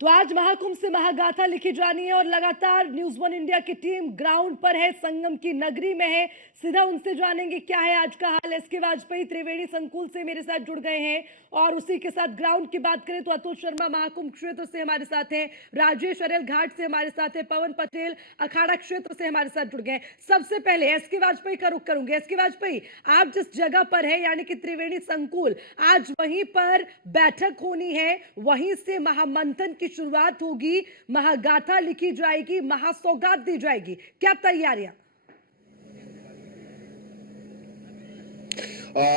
तो आज महाकुंभ से महागाथा लिखी जानी है और लगातार न्यूज वन इंडिया की टीम ग्राउंड पर है, संगम की नगरी में है। सीधा उनसे जानेंगे क्या है आज का हाल। एसके वाजपेयी त्रिवेणी संकुल से मेरे साथ जुड़ गए हैं और उसी के साथ ग्राउंड की बात करें तो अतुल शर्मा महाकुंभ क्षेत्र से हमारे साथ हैं, राजेश अरेल घाट से हमारे साथ है, पवन पटेल अखाड़ा क्षेत्र से हमारे साथ जुड़ गए हैं। सबसे पहले एसके वाजपेयी का रुख करूंगे। एसके वाजपेयी, आप जिस जगह पर है यानी कि त्रिवेणी संकुल, आज वहीं पर बैठक होनी है, वहीं से महामंथन की शुरुआत होगी, महागाथा लिखी जाएगी, महासौगात दी जाएगी। क्या तैयारियां?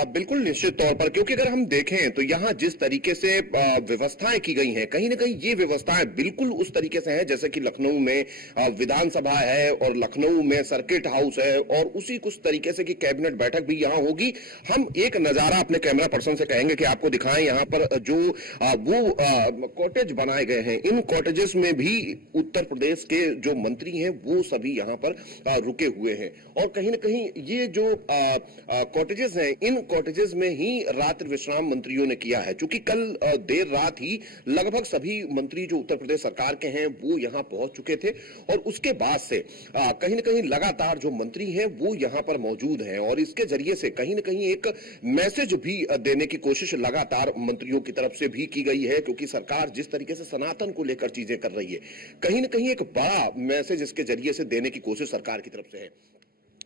बिल्कुल निश्चित तौर पर, क्योंकि अगर हम देखें तो यहाँ जिस तरीके से व्यवस्थाएं की गई हैं, कहीं ना कहीं ये व्यवस्थाएं बिल्कुल उस तरीके से हैं जैसे कि लखनऊ में विधानसभा है और लखनऊ में सर्किट हाउस है और उसी कुछ तरीके से की कैबिनेट बैठक भी यहाँ होगी। हम एक नजारा अपने कैमरा पर्सन से कहेंगे कि आपको दिखाएं यहाँ पर जो वो कॉटेज बनाए गए हैं। इन कॉटेजेस में भी उत्तर प्रदेश के जो मंत्री हैं वो सभी यहाँ पर रुके हुए हैं और कहीं ना कहीं ये जो कॉटेजेस हैं, इन कॉटेजेस में ही रात्रि विश्राम मंत्रियों ने किया है। क्योंकि कल देर रात ही लगभग सभी मंत्री जो उत्तर प्रदेश सरकार के हैं वो यहां पहुंच चुके थे और उसके बाद से कहीं ना कहीं लगातार जो मंत्री हैं वो यहां पर मौजूद हैं और इसके जरिए से कहीं ना कहीं एक मैसेज भी देने की कोशिश लगातार मंत्रियों की तरफ से भी की गई है। क्योंकि सरकार जिस तरीके से सनातन को लेकर चीजें कर रही है, कहीं ना कहीं एक बड़ा मैसेज इसके जरिए से देने की कोशिश सरकार की तरफ से है।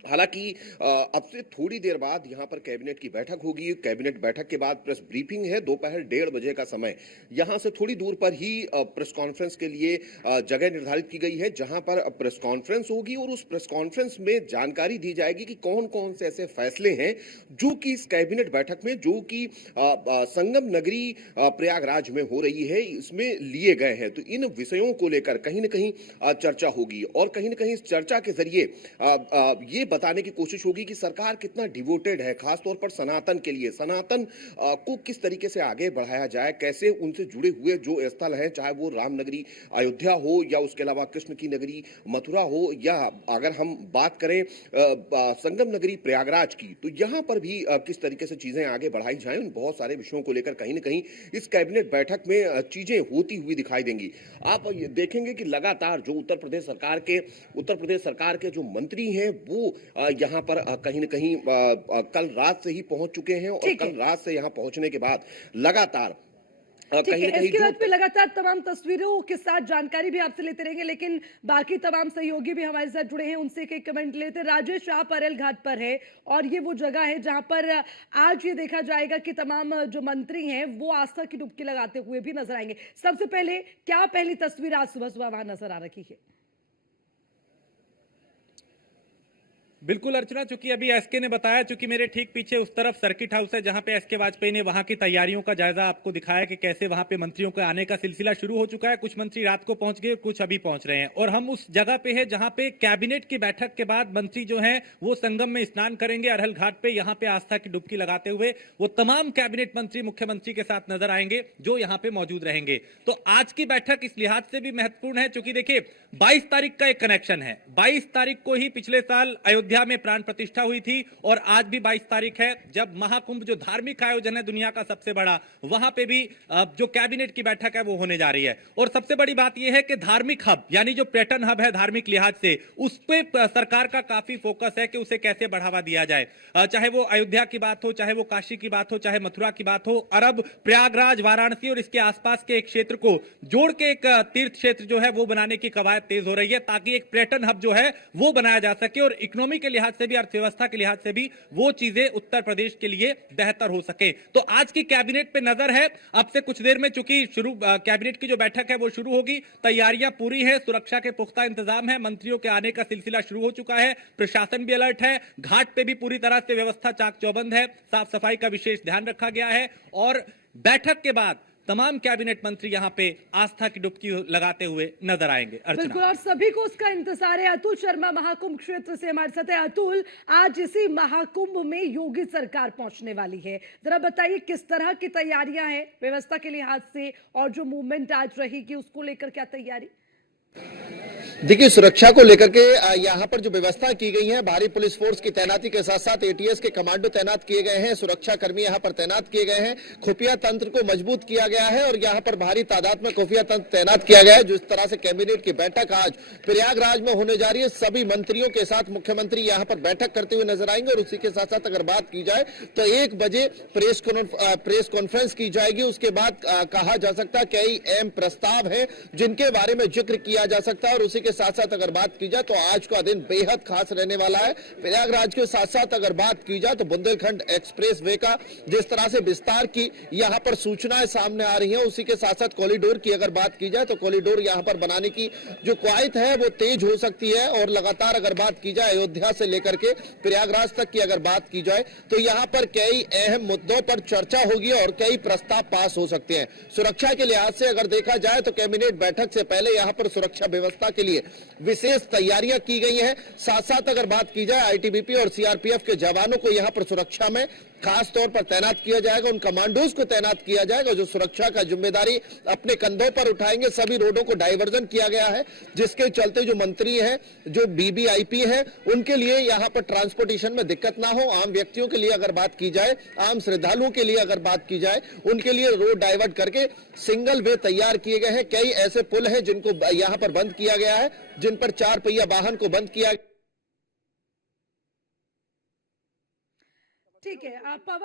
हालांकि अब से थोड़ी देर बाद यहां पर कैबिनेट की बैठक होगी। कैबिनेट बैठक के बाद प्रेस ब्रीफिंग है, दोपहर 1:30 बजे का समय। यहां से थोड़ी दूर पर ही प्रेस कॉन्फ्रेंस के लिए जगह निर्धारित की गई है जहां पर प्रेस कॉन्फ्रेंस होगी और उस प्रेस कॉन्फ्रेंस में जानकारी दी जाएगी कि कौन कौन से ऐसे फैसले हैं जो कि इस कैबिनेट बैठक में, जो कि संगम नगरी प्रयागराज में हो रही है, इसमें लिए गए हैं। तो इन विषयों को लेकर कहीं ना कहीं चर्चा होगी और कहीं ना कहीं इस चर्चा के जरिए ये बताने की कोशिश होगी कि सरकार कितना डिवोटेड है खासतौर पर सनातन के लिए। सनातन को किस तरीके से आगे बढ़ाया जाए, कैसे उनसे जुड़े हुए जो स्थल हैं, चाहे वो रामनगरी अयोध्या हो या उसके अलावा कृष्ण की नगरी मथुरा हो, या अगर हम बात करें संगम नगरी प्रयागराज की, तो यहां पर भी किस तरीके से चीजें आगे बढ़ाई जाएं। उन बहुत सारे विषयों को लेकर कहीं ना कहीं इस कैबिनेट बैठक में चीजें होती हुई दिखाई देंगी। आप देखेंगे कि लगातार जो उत्तर प्रदेश सरकार के जो मंत्री हैं वो यहां पर कहीं ना कहीं कल रात से ही पहुंच चुके हैं और ठीक कल है, रात से यहां पहुंचने के बाद लगातार ठीक कहीं है। ना कहीं इसके जो बाद पे लगातार तमाम तस्वीरों के साथ जानकारी भी आपसे लेते रहेंगे, लेकिन बाकी तमाम सहयोगी भी हमारे साथ जुड़े हैं, उनसे एक कमेंट लेते हैं। राजेश, आप अरेल घाट पर है और ये वो जगह है जहां पर आज ये देखा जाएगा कि तमाम जो मंत्री हैं वो आस्था की डुबकी लगाते हुए भी नजर आएंगे। सबसे पहले क्या पहली तस्वीर आज सुबह सुबह वहां नजर आ रही है? बिल्कुल अर्चना, चूंकि अभी एसके ने बताया, चूंकि मेरे ठीक पीछे उस तरफ सर्किट हाउस है जहां पे एसके वाजपेयी ने वहां की तैयारियों का जायजा आपको दिखाया कि कैसे वहां पे मंत्रियों के आने का सिलसिला शुरू हो चुका है। कुछ मंत्री रात को पहुंच गए, कुछ अभी पहुंच रहे हैं और हम उस जगह पे है जहां पे कैबिनेट की बैठक के बाद मंत्री जो हैं वो संगम में स्नान करेंगे अरहल घाट पे। यहाँ पे आस्था की डुबकी लगाते हुए वो तमाम कैबिनेट मंत्री मुख्यमंत्री के साथ नजर आएंगे जो यहाँ पे मौजूद रहेंगे। तो आज की बैठक इस लिहाज से भी महत्वपूर्ण है चूंकि देखिए 22 तारीख का एक कनेक्शन है। 22 तारीख को ही पिछले साल अयोध्या में प्राण प्रतिष्ठा हुई थी और आज भी 22 तारीख है जब महाकुंभ, जो धार्मिक आयोजन है दुनिया का सबसे बड़ा, वहां पे भी जो कैबिनेट की बैठक है वो होने जा रही है। और सबसे बड़ी बात यह है कि धार्मिक हब यानी जो पर्यटन हब है धार्मिक लिहाज से, उस पे सरकार का काफी फोकस है कि उसे कैसे बढ़ावा दिया जाए। चाहे वो अयोध्या की बात हो, चाहे वो काशी की बात हो, चाहे मथुरा की बात हो, अरब, प्रयागराज, वाराणसी और इसके आसपास के एक क्षेत्र को जोड़ के एक तीर्थ क्षेत्र जो है वो बनाने की कवायद तेज हो रही है ताकि एक पर्यटन हब जो है वो बनाया जा सके और इकोनॉमी के लिहाज से भी, अर्थव्यवस्था के लिहाज से भी वो चीजें उत्तर प्रदेश के लिए बेहतर हो सके। तो आज की कैबिनेट पे नजर है। अब से कुछ देर में चूंकि कैबिनेट की जो बैठक है वो शुरू होगी, तैयारियां पूरी है, सुरक्षा के पुख्ता इंतजाम है, मंत्रियों के आने का सिलसिला शुरू हो चुका है, प्रशासन भी अलर्ट है, घाट पे भी पूरी तरह से व्यवस्था चाक चौबंद है, साफ सफाई का विशेष ध्यान रखा गया है और बैठक के बाद तमाम कैबिनेट मंत्री यहां पे आस्था की डुबकी लगाते हुए नजर आएंगे। बिल्कुल, अर्चना, और सभी को उसका इंतजार है। अतुल शर्मा महाकुंभ क्षेत्र से हमारे साथ है। अतुल, आज इसी महाकुंभ में योगी सरकार पहुंचने वाली है, जरा बताइए किस तरह की तैयारियां हैं व्यवस्था के लिहाज से और जो मूवमेंट आज रहेगी उसको लेकर क्या तैयारी? देखिए, सुरक्षा को लेकर के यहाँ पर जो व्यवस्था की गई है, भारी पुलिस फोर्स की तैनाती के साथ साथ एटीएस के कमांडो तैनात किए गए हैं, सुरक्षा कर्मी यहाँ पर तैनात किए गए हैं, खुफिया तंत्र को मजबूत किया गया है और यहाँ पर भारी तादाद में खुफिया तंत्र तैनात किया गया है। जिस तरह से कैबिनेट की बैठक आज प्रयागराज में होने जा रही है, सभी मंत्रियों के साथ मुख्यमंत्री यहाँ पर बैठक करते हुए नजर आएंगे और उसी के साथ साथ अगर बात की जाए तो 1 बजे प्रेस कॉन्फ्रेंस की जाएगी। उसके बाद कहा जा सकता है कई अहम प्रस्ताव है जिनके बारे में जिक्र किया जा सकता है और उसी के साथ साथ अगर बात की जाए तो आज का दिन बेहद खास रहने वाला है। प्रयागराज के साथ साथ अगर बात की जाए तो बुंदेलखंड एक्सप्रेस वे का जिस तरह से विस्तार की यहाँ पर सूचनाएं सामने आ रही हैं, उसी के साथ साथ कॉरिडोर की अगर बात की जाए तो कॉरिडोर यहाँ पर बनाने की जो कवायद है वो तेज हो सकती है और लगातार अगर बात की जाए अयोध्या से लेकर के प्रयागराज तक की अगर बात की जाए तो यहाँ पर कई अहम मुद्दों पर चर्चा होगी और कई प्रस्ताव पास हो सकते हैं। सुरक्षा के लिहाज से अगर देखा जाए तो कैबिनेट बैठक से पहले यहाँ पर सुरक्षा व्यवस्था के लिए विशेष तैयारियां की गई हैं। साथ साथ अगर बात की जाए आईटीबीपी और सीआरपीएफ के जवानों को यहां पर सुरक्षा में खास तौर पर तैनात किया जाएगा, उन कमांडोज को तैनात किया जाएगा जो सुरक्षा का जिम्मेदारी अपने कंधों पर उठाएंगे। सभी रोडों को डाइवर्जन किया गया है जिसके चलते जो मंत्री हैं, जो बीबीआईपी हैं, उनके लिए यहाँ पर ट्रांसपोर्टेशन में दिक्कत ना हो। आम व्यक्तियों के लिए अगर बात की जाए, आम श्रद्धालुओं के लिए अगर बात की जाए, उनके लिए रोड डाइवर्ट करके सिंगल वे तैयार किए गए हैं। कई ऐसे पुल हैं जिनको यहाँ पर बंद किया गया है, जिन पर 4 पहिया वाहन को बंद किया। ठीक है, पवन